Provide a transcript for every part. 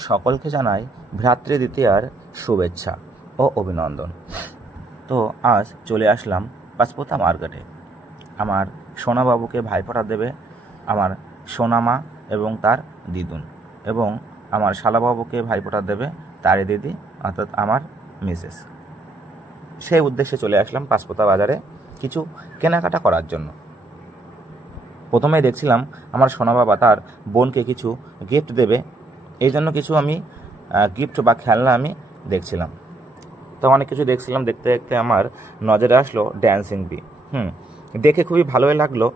সকলকে জানাই ভ্রাতৃদ্বিতীয়ার শুভেচ্ছা ও অভিনন্দন। তো আজ চলে আসলাম পাঁচপোতা মার্কেটে। আমার সোনাবাবুকে ভাইফোঁটা দেবে আমার সোনামা এবং তার দিদুন, এবং আমার শালাবাবুকে ভাইফোঁটা দেবে তারই দিদি অর্থাৎ আমার মিসেস। সেই উদ্দেশ্যে চলে আসলাম পাঁচপোতা বাজারে কিছু কেনাকাটা করার জন্য। প্রথমেই দেখছিলাম আমার সোনাবাবা তার বোনকে কিছু গিফট দেবে, এই জন্য কিছু আমি গিফট বা খেলনা আমি দেখছিলাম। তো অনেক কিছু দেখছিলাম, দেখতে দেখতে আমার নজরে আসলো ড্যান্সিং বি। দেখে খুবই ভালোই লাগলো,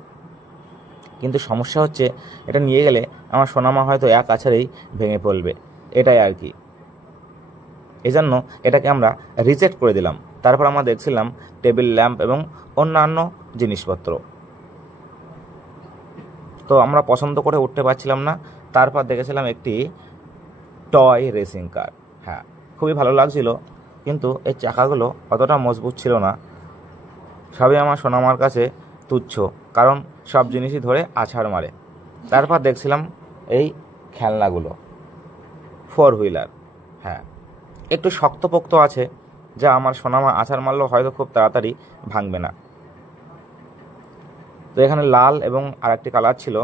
কিন্তু সমস্যা হচ্ছে এটা নিয়ে গেলে আমার সোনামা হয়তো এক আছাড়েই ভেঙে পড়বে, এটাই আর কি। এই জন্য এটাকে আমরা রিজেক্ট করে দিলাম। তারপর আমরা দেখছিলাম টেবিল ল্যাম্প এবং অন্যান্য জিনিসপত্র। তো আমরা পছন্দ করে উঠতে পারছিলাম না। তারপর দেখেছিলাম একটি টয় রেসিং কার। হ্যাঁ, খুবই ভালো লাগছিল, কিন্তু এই চাকাগুলো অতটা মজবুত ছিল না। সবই আমার সোনামার কাছে তুচ্ছ, কারণ সব জিনিসই ধরে আছাড় মারে। তারপর দেখছিলাম এই খেলনাগুলো, ফোর হুইলার। হ্যাঁ, একটু শক্তপোক্ত আছে, যা আমার সোনামা আছাড় মারলেও হয়তো খুব তাড়াতাড়ি ভাঙবে না। তো এখানে লাল এবং আরেকটি কালার ছিল।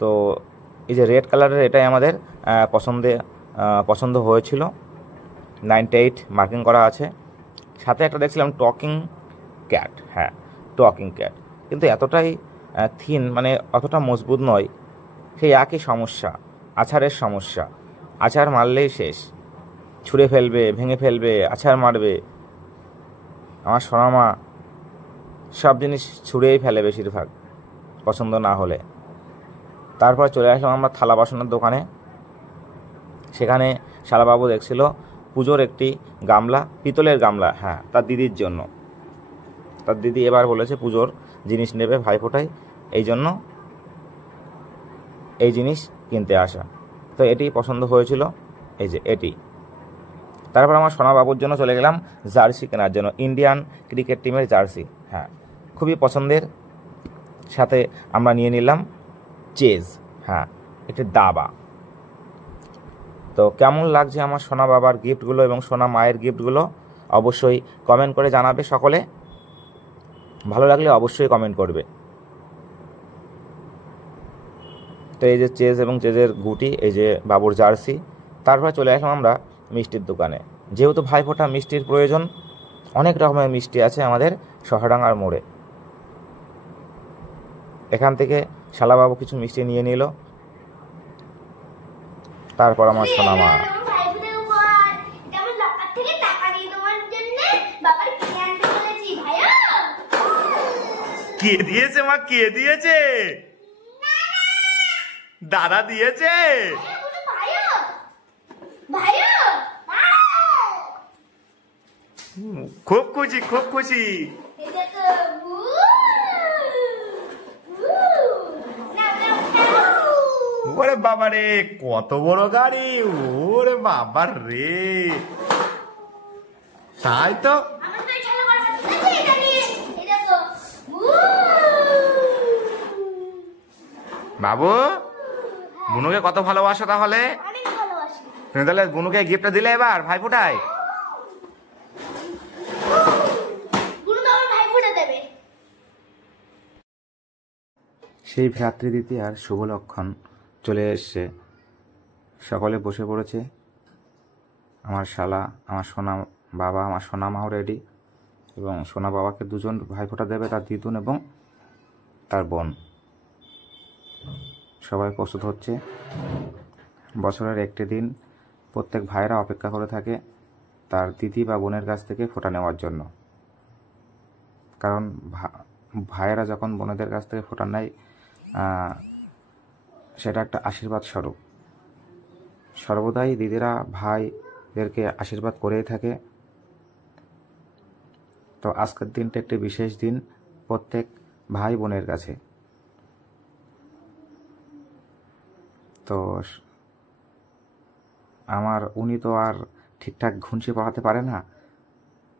তো এই যে রেড কালারের, এটাই আমাদের পছন্দ হয়েছিল। 98 মার্কিং করা আছে। সাথে একটা দেখছিলাম টকিং ক্যাট। হ্যাঁ, টকিং ক্যাট, কিন্তু এতটাই থিন, মানে অতটা মজবুত নয়। সেই একই সমস্যা, আছাড়ের সমস্যা। আছাড় মারলেই শেষ, ছুঁড়ে ফেলবে, ভেঙে ফেলবে, আছাড় মারবে। আমার সোনামা সব জিনিস ছুঁড়েই ফেলে বেশিরভাগ, পছন্দ না হলে। তারপর চলে আসলাম আমরা থালা বাসনের দোকানে। সেখানে শালাবাবু দেখছিল পুজোর একটি গামলা, পিতলের গামলা। হ্যাঁ, তার দিদির জন্য। তার দিদি এবার বলেছে পুজোর জিনিস নেবে ভাইফোঁটায়, এই জন্য এই জিনিস কিনতে আসা। তো এটি পছন্দ হয়েছিল, এই যে এটি। তারপর আমার সোনাবাবুর জন্য চলে গেলাম জার্সি কেনার জন্য, ইন্ডিয়ান ক্রিকেট টিমের জার্সি। হ্যাঁ, খুবই পছন্দের। সাথে আমরা নিয়ে নিলাম চেজ। হ্যাঁ, একটি দাবা। তো কেমন লাগছে আমার সোনা বাবার গিফটগুলো এবং সোনা মায়ের গিফটগুলো অবশ্যই কমেন্ট করে জানাবে সকলে। ভালো লাগলে অবশ্যই কমেন্ট করবে। তো এই যে চেজ এবং চেজের গুটি, এই যে বাবুর জার্সি। তারপরে চলে আসলাম আমরা মিষ্টির দোকানে। যেহেতু ভাইফোঁটা মিষ্টির প্রয়োজন, অনেক রকমের মিষ্টি আছে আমাদের শহরডাঙ্গার মোড়ে। এখান থেকে শালাবাবু কিছু মিষ্টি নিয়ে নিল। তারপর আমার সোনামা, কে দিয়েছে মা, কে দিয়েছে? দাদা দিয়েছে। খুব খুশি, খুব খুশি। ওরে বাবা রে, কত বড় গাড়ি! ওরে বাবা রে, তাই তো। বাবু, বুনুকে কত ভালোবাসো তাহলে? তুমি তাহলে বুনুকে গিফটটা দিলে এবার ভাইফোঁটায়? সেই ভ্রাতৃদ্বিতীয়ার শুভ লক্ষণ চলে এসছে। সকলে বসে পড়েছে। আমার শালা, আমার সোনা বাবা, আমার সোনা মাও রেডি, এবং সোনা বাবাকে দুজন ভাইফোঁটা দেবে, তার দিদুন এবং তার বোন। সবাই প্রস্তুত হচ্ছে। বছরের একটি দিন প্রত্যেক ভাইয়েরা অপেক্ষা করে থাকে তার দিদি বা বোনের কাছ থেকে ফোঁটা নেওয়ার জন্য। কারণ ভাইয়েরা যখন বোনেদের কাছ থেকে ফোঁটা নেয়, সেটা একটা আশীর্বাদ স্বরূপ। সর্বদাই দিদিরা ভাইদেরকে আশীর্বাদ করেই থাকে। তো আজকের দিনটা একটি বিশেষ দিন প্রত্যেক ভাই বোনের কাছে। তো আমার উনি তো আর ঠিকঠাক ঘুঞ্চি পড়াতে পারে না,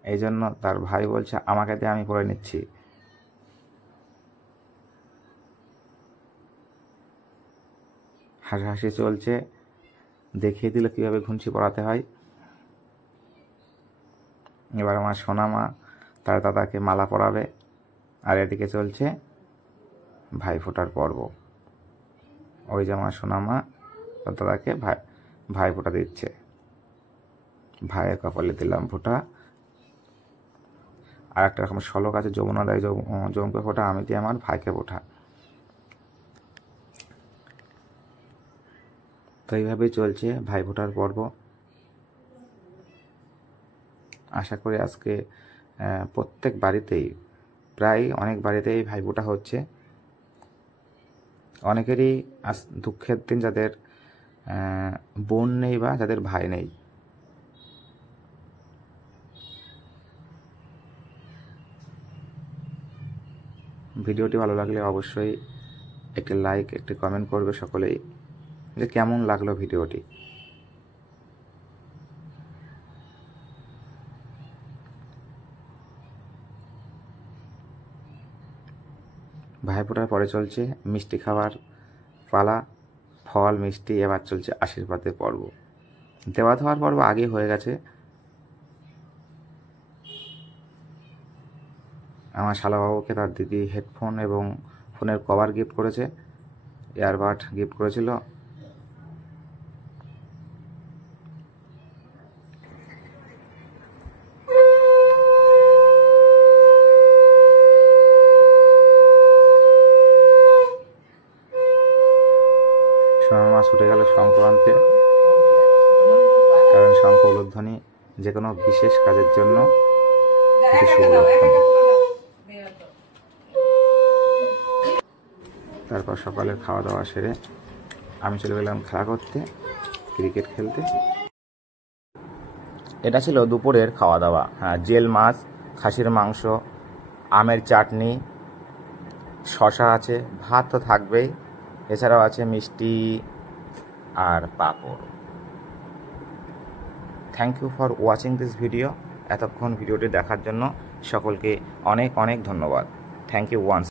এই জন্য তার ভাই বলছে আমাকে দিয়ে আমি পড়ে নিচ্ছি। হাসাহাসি চলছে, দেখিয়ে দিল কীভাবে ঘুঞ্চি পড়াতে হয়। এবার আমার সোনা মা তার দাদাকে মালা পরাবে, আর এদিকে চলছে ভাইফোঁটার পর্ব। ওই যে আমার সোনা মা তার দাদাকে ভাইফোঁটা দিচ্ছে। ভাইয়ের কপালে দিলাম ফোঁটা। আর একটা রকম শলক আছে, যমুনা দেয় যমকে ফোঁটা, আমি দিই আমার ভাইকে ফোঁটা। তো এইভাবেই চলছে ভাইফোঁটার পর্ব। আশা করি আজকে প্রত্যেক বাড়িতেই, প্রায় অনেক বাড়িতেই ভাইফোঁটা হচ্ছে। অনেকেরই আজ দুঃখের দিন যাদের বোন নেই বা যাদের ভাই নেই। ভিডিওটি ভালো লাগলে অবশ্যই একটি লাইক, একটি কমেন্ট করবে সকলেই, যে কেমন লাগলো ভিডিওটি। ভাইফোঁটার পরে চলছে মিষ্টি খাওয়ার পালা, ফল মিষ্টি। এবার চলছে আশীর্বাদের পর্ব। দেওয়া দেওয়ার পর্ব আগে হয়ে গেছে। আমার শালাবাবুকে তার দিদি হেডফোন এবং ফোনের কভার গিফট করেছে, ইয়ারবাড গিফট করেছিল। সোনার মা ছুটে গেল শঙ্খ আনতে, কারণ শঙ্খ উলুধ্বনি যে কোনো বিশেষ কাজের জন্য একটি শুভ লক্ষণ। তারপর সকালের খাওয়া দাওয়া সেরে আমি চলে গেলাম খেলা করতে, ক্রিকেট খেলতে। এটা ছিল দুপুরের খাওয়া দাওয়া। হ্যাঁ, জেল মাছ, খাসির মাংস, আমের চাটনি, শশা আছে, ভাত তো থাকবেই, এছাড়াও আছে মিষ্টি আর পাঁপড়। Thank you for watching this video. এতক্ষণ ভিডিওটি দেখার জন্য সকলকে অনেক অনেক ধন্যবাদ। Thank you once.